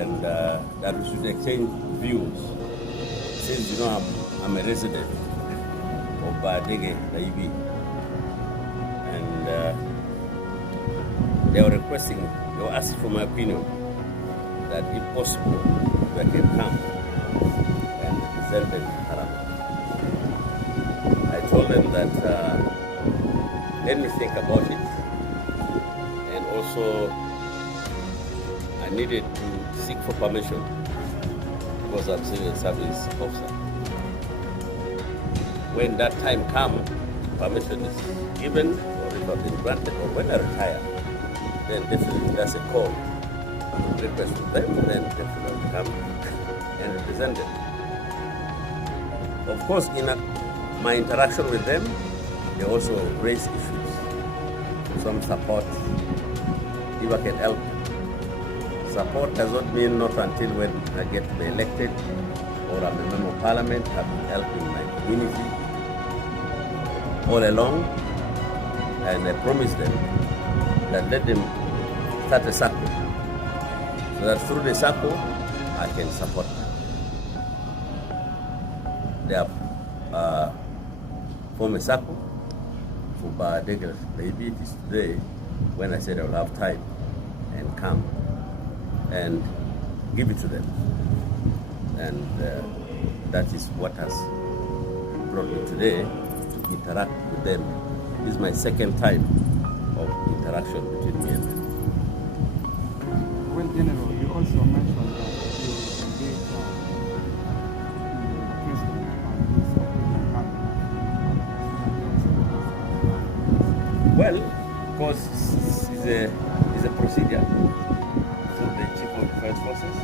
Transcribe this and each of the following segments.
and that we should exchange views. Since I'm a resident of Badege, Naibi, and they were asking for my opinion that if possible, they can come and represent the Haram. I told them that let me think about it, and also I needed to seek for permission because I'm civil service officer. When that time comes, permission is given, or if I've been granted, or when I retire, then definitely that's a call. Request from them, then definitely I'll come and represent them. Of course, in my interaction with them, they also raise issues, some support, if I can help. Support does not mean not until when I get elected or I'm a member of parliament. I've been helping my community all along, and I promised them that let them start a circle, so that through the circle I can support them. They have formed a circle for Badege. Maybe it is today when I said I will have time and come and give it to them. And that is what has brought me today to interact with them. This is my second time of interaction between me and them. Well, General, you also mentioned that you engage the president on this. Well, because it's a procedure through the Chief of Defense Forces,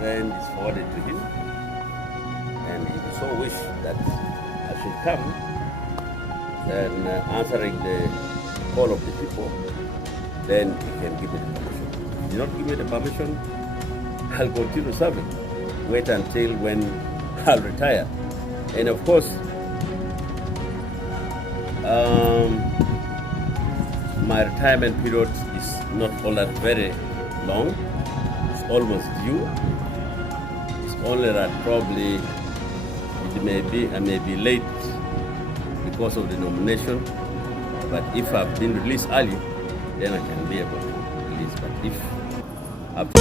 then it's forwarded to him, and if he so wish that I should come, then answering the call of the people, then he can give me the permission. If he not give me the permission, I'll continue serving. Wait until when I'll retire. And of course, my retirement period is not all that very long. It's almost due. It's only that probably I may be late because of the nomination. But if I've been released early, then I can be able to release. But if after